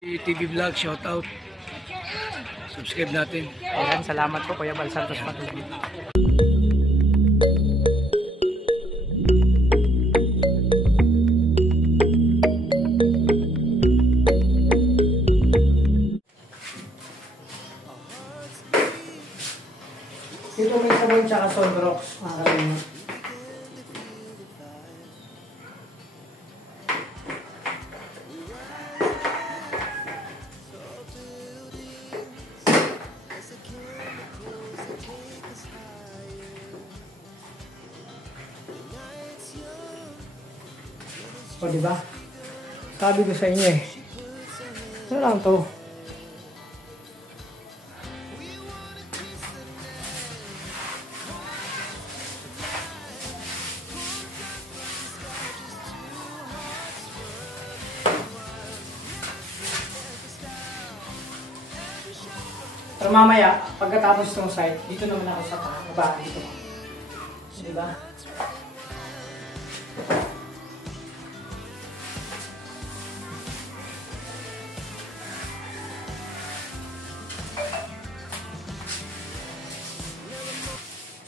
TV Vlog, shout out. Subscribe natin. Ayan, salamat po Kuya Bal Santos Patuloy. Dito may sabon tsaka Solbrox. O diba? Sabi ko sa inyo eh. Ano lang to? Pero mamaya, pagkatapos ng site, dito naman ako sa baba dito. Diba?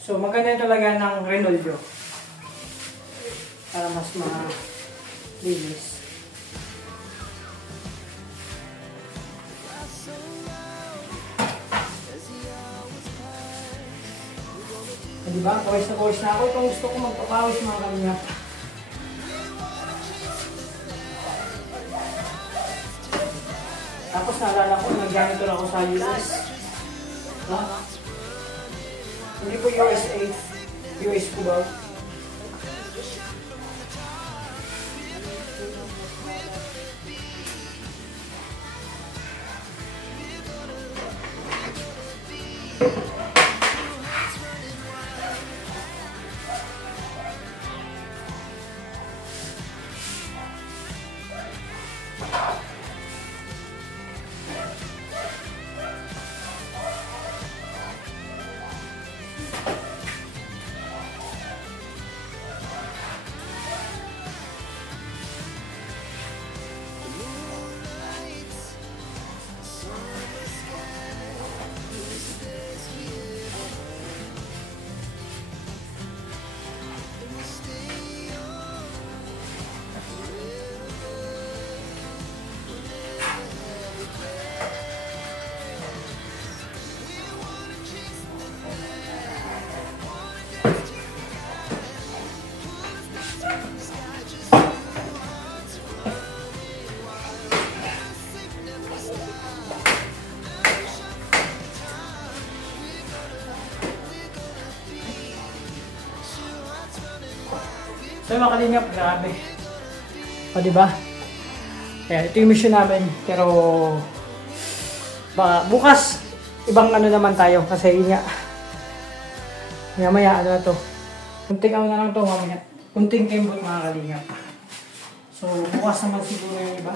So maganda talaga ng Renoldo para mas malinis. Diba? Pawis na ako. Itong gusto ko magpapawis mga kanya. Tapos naalala ko, nag-janitor ako sa US. No? Hindi po USA. US po ba? So mga kalingap, grabe. O diba? Kaya ito yung mission namin. Pero baka bukas, ibang ano naman tayo. Kasi yun nga. Mamaya ano na to. Kunting ano na lang to mamaya. Kunting kembot mga kalingap. So bukas naman siguro yung iba.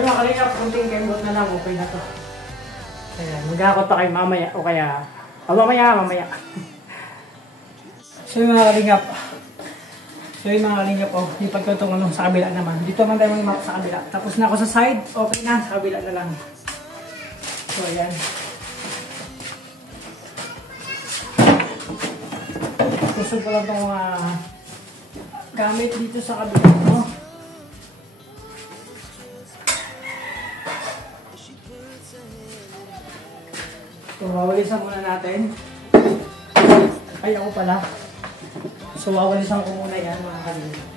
Pero mga kalingap, kunting kembot na lang, okay na to. Ayan, mag-akot pa kayo mamaya o kaya, mamaya. So yung mga kalingap, lipat ko itong sa kabila naman. Dito naman tayo mag-map sa kabila. Tapos na ako sa side, okay na, sa kabila na lang. So ayan. Kusog ko lang itong mga gamit dito sa kabila. No? So wawalisan muna natin. Ay ako pala. So wawalisan ko muna yan mga kalingap.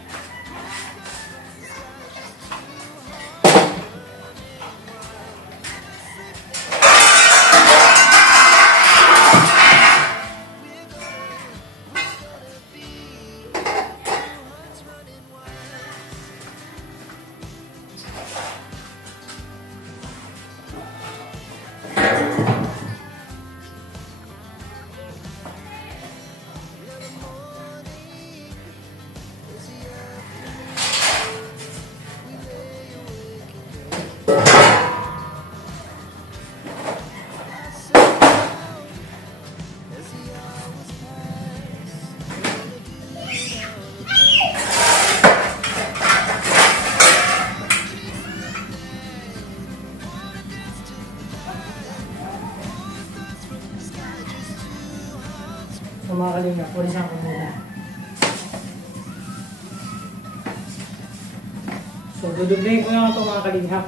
So mga kalingap, walisan ko muna. So dudublayin ko na ito mga kalingap.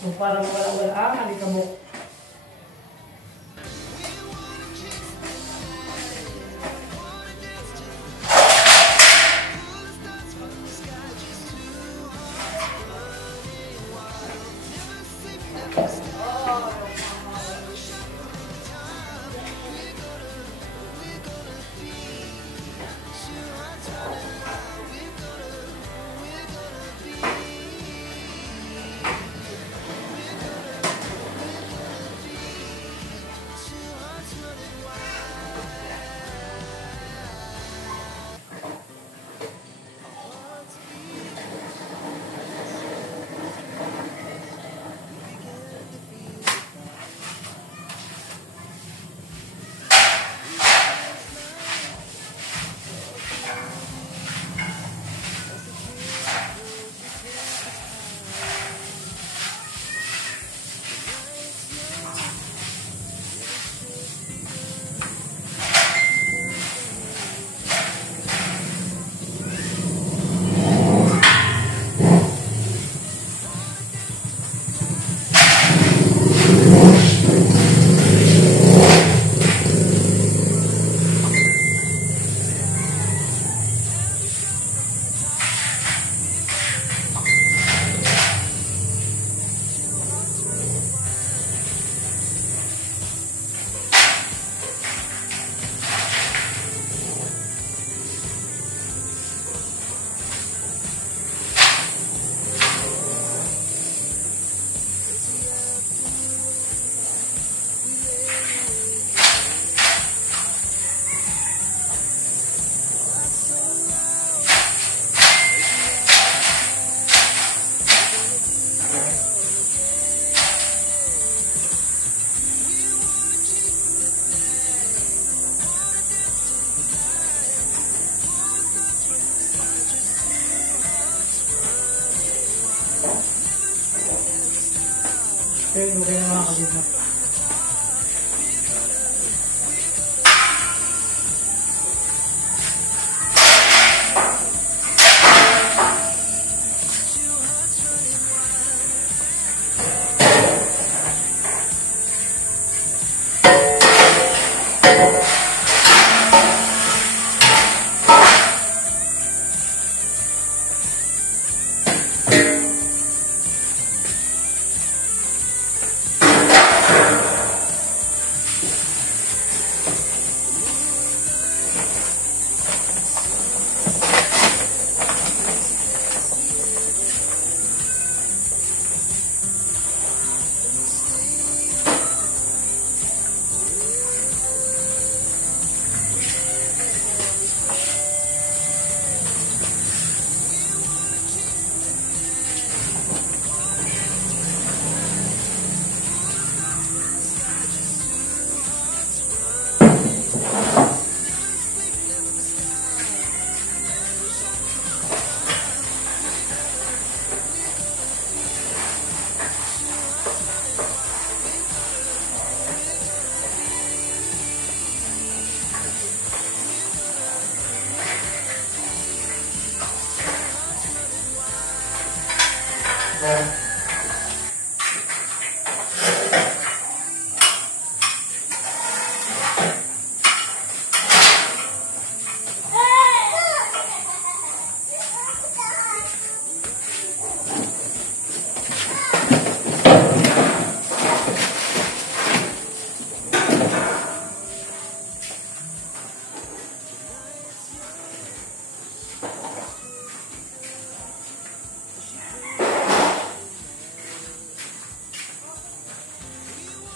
So parang wala-wala ang alikabok. Okay, okay na mga kalingap.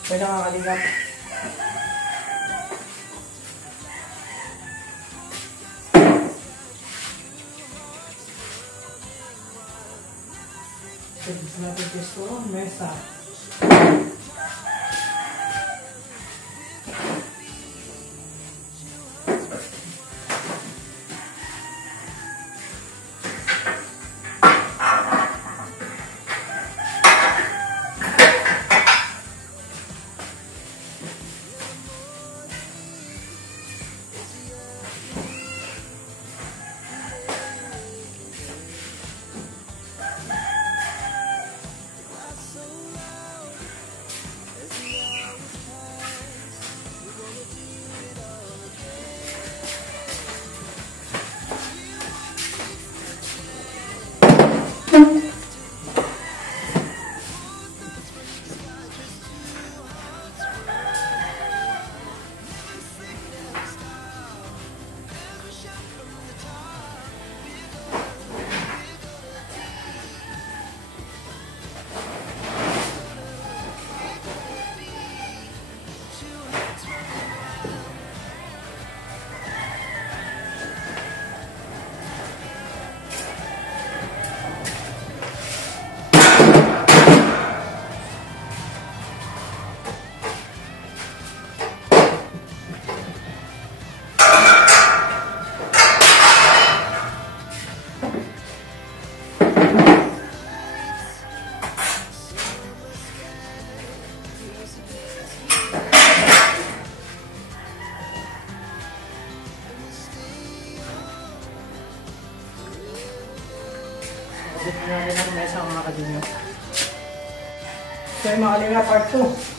Pwede nakakalingap. Pwede natin testo ang mesa. Dito namin ang mesa mga kalingap. So yung mga kalingap part 2.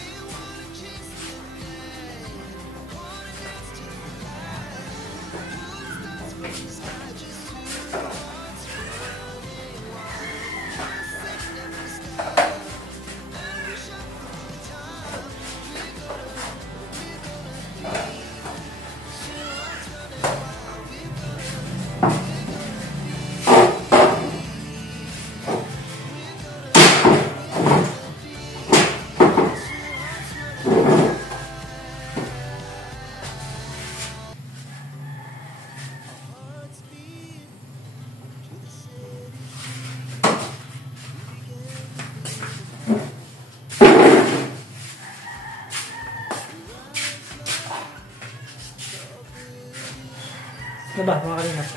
Diba mga kalingap?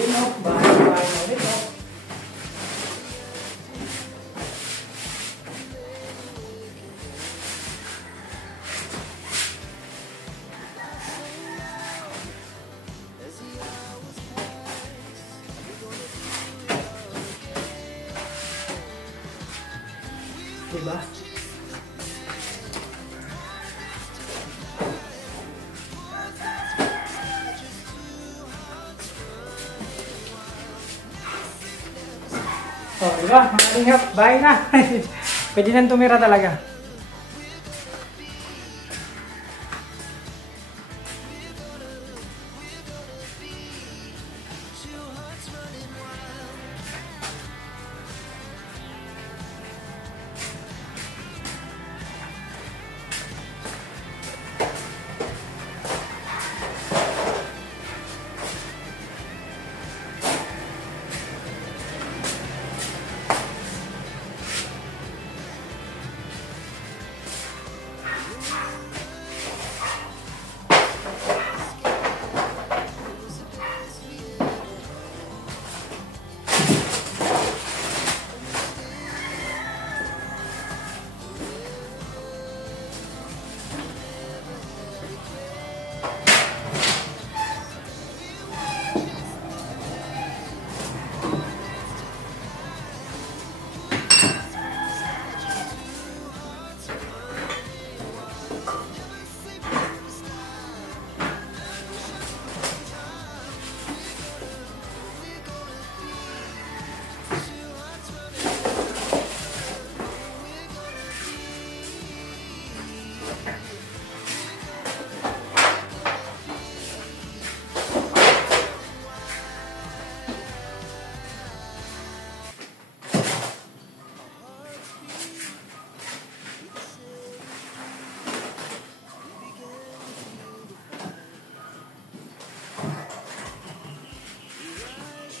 Yun o, bahay na ulit o. Diba? Oh, diba? Mga kalingap, bahay na. Pwede nang tumira talaga.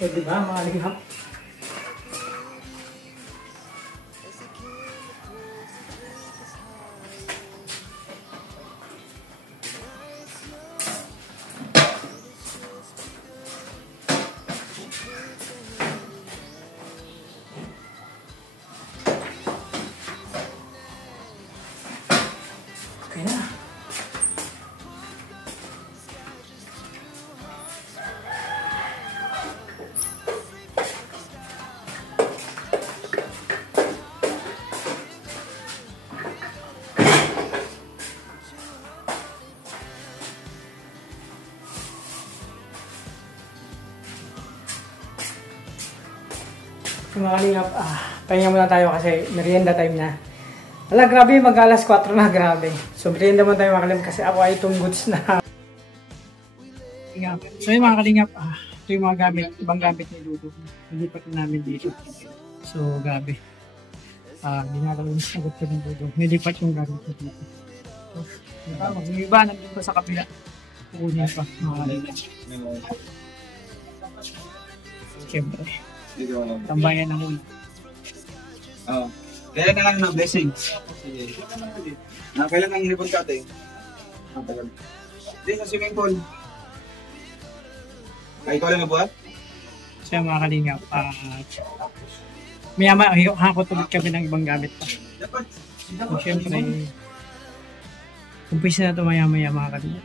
So, di ba, mga kalingap? Okay na. So, mga kalingap, pahinga muna tayo kasi merienda time na. Wala, grabe, mag-alas 4 na, grabe. So, merienda muna tayo mga kalingap kasi ako ay itong goods na. So, yung mga kalingap, ito yung mga gamit, ibang gamit ni Dudo. Nilipat na namin dito. So, grabe. Dinalaw yung sagot ko ng Dudo. Nilipat yung gamit ko dito. So, diba, mag-iba, nandun ko sa kapila. Kukunin pa, mga kalingap. Siyempre. Tambayan na muna. Kaya na lang na blessing. Kailan ang hinipon ka ate? Hindi, sa swimming pool. Ikaw lang nabuhat? Siya mga kalingap. Maya-maya, hakot ulit kami ng ibang gamit pa. So, siyempre, umpisa na ito maya-maya mga kalingap.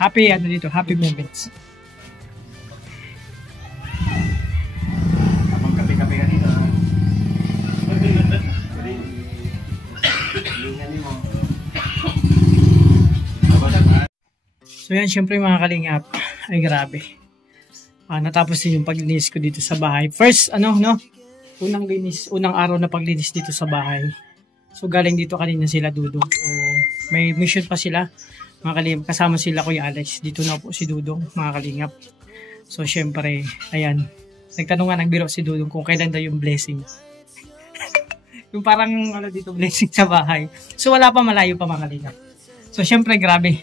Happy, happy moments. Kape ka dito. So yan, syempre mga kalingap, ay grabe. Natapos din yung paglinis ko dito sa bahay. First, unang araw na paglinis dito sa bahay. So galing dito kanina sila Dudong. So may mission pa sila, mga kalingap. Kasama sila Kuya Alex. Dito na po si Dudong, mga kalingap. So syempre, ayan. Nagtanong nga, nagbiro si Dudong kung kailan daw yung blessing. Yung parang dito blessing sa bahay. So wala pa, malayo pa mga kalingap. So syempre grabe.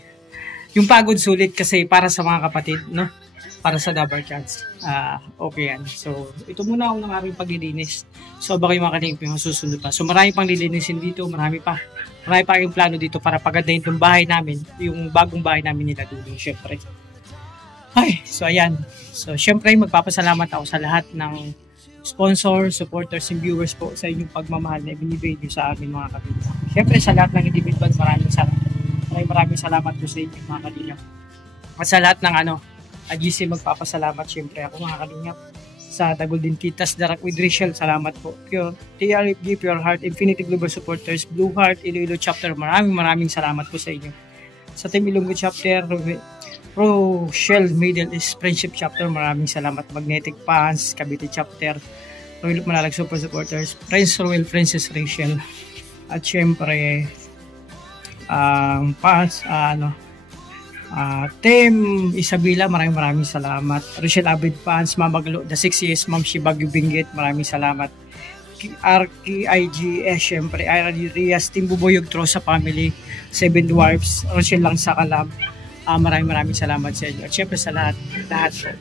Yung pagod sulit kasi para sa mga kapatid, no? Para sa Dabar Chats. Okay yan. So ito muna ang aking paglilinis. So baka yung mga kalingap yung susunod pa. So marami pang lilinisin dito, marami pa. Marami pa yung plano dito para pagandahin itong bahay namin, yung bagong bahay namin nila Dudong, syempre. Ay, so ayan. So syempre magpapasalamat ako sa lahat ng sponsors, supporters, and viewers po sa inyong pagmamahal na ibinibigay niyo sa amin mga kalingap. Syempre sa lahat ng individual, maraming salamat po sa inyo mga kalingap. At sa lahat ng GC magpapasalamat syempre ako mga kalingap. Sa The Golden Titas, Darak with Rachel, salamat po. Pure TRFG, Pure Heart, Infinity Global Supporters, Blue Heart, Iloilo Chapter, maraming salamat po sa inyo. Sa Team Ilonggo Chapter, Rochelle Middle East Friendship Chapter, maraming salamat. Magnetic Fans, Cavite Chapter, Royal Manalag Super Supporters, Prince Royal Princess Rachel, at syempre Team Isabela, maraming salamat. Rochelle Abid Fans, Mamaglo, The 6 Years, Ma'am Shibagyo Binggit, maraming salamat. RKIGS, syempre Ira Rias, Team Bubuyog Trosa Family, Seven Dwarfs, Rochelle lang sa Kalab. Maraming salamat sa inyo. At syempre sa lahat po,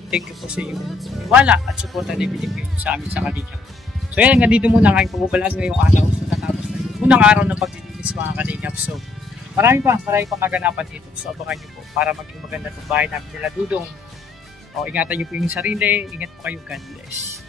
thank you po sa inyong wala at suporta na ibinibigay sa amin sa Kalingap. So yan, hanggang dito muna ang aking pagbabalag ngayong araw. So natapos na yung unang araw ng paglilinis mga Kalingap. So marami pa kaganapan dito. So abangan nyo po para maging maganda itong bahay namin nila Dudong. Ingatan nyo po yung sarili. Ingat po kayo. God bless.